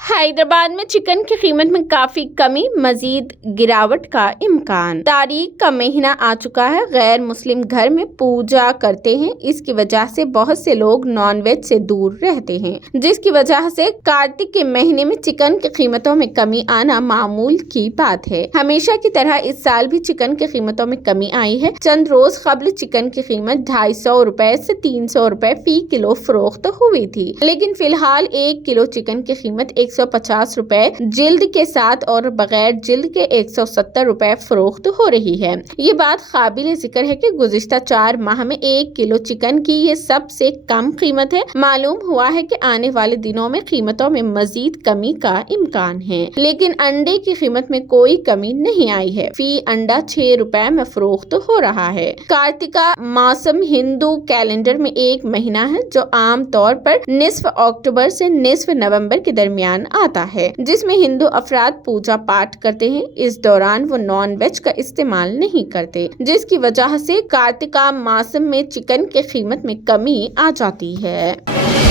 हैदराबाद में चिकन की कीमत में काफी कमी, मजीद गिरावट का इम्कान। तारीख का महीना आ चुका है। गैर मुस्लिम घर में पूजा करते हैं, इसकी वजह से बहुत से लोग नॉनवेज से दूर रहते हैं, जिसकी वजह से कार्तिक के महीने में चिकन की कीमतों में कमी आना मामूल की बात है। हमेशा की तरह इस साल भी चिकन की कीमतों में कमी आई है। चंद रोज कबल चिकन की कीमत 250 रुपए से 300 रुपए फी किलो फरोख्त हुई थी, लेकिन फिलहाल 1 किलो चिकन की कीमत 150 रुपए जिल्द के साथ और बगैर जिल्द के 170 रुपए फरोख्त हो रही है। ये बात काबिल जिक्र है कि गुज़िश्ता 4 माह में 1 किलो चिकन की ये सबसे कम कीमत है। मालूम हुआ है कि आने वाले दिनों में कीमतों में मजीद कमी का इम्कान है, लेकिन अंडे की कीमत में कोई कमी नहीं आई है। फी अंडा 6 रुपए में फरोख्त हो रहा है। कार्तिका मौसम हिंदू कैलेंडर में एक महीना है जो आम तौर पर निस्फ अक्टूबर से निस्फ नवंबर के दरमियान आता है, जिसमें हिंदू अफराद पूजा पाठ करते हैं। इस दौरान वो नॉन वेज का इस्तेमाल नहीं करते, जिसकी वजह से कार्तिका मौसम में चिकन की कीमत में कमी आ जाती है।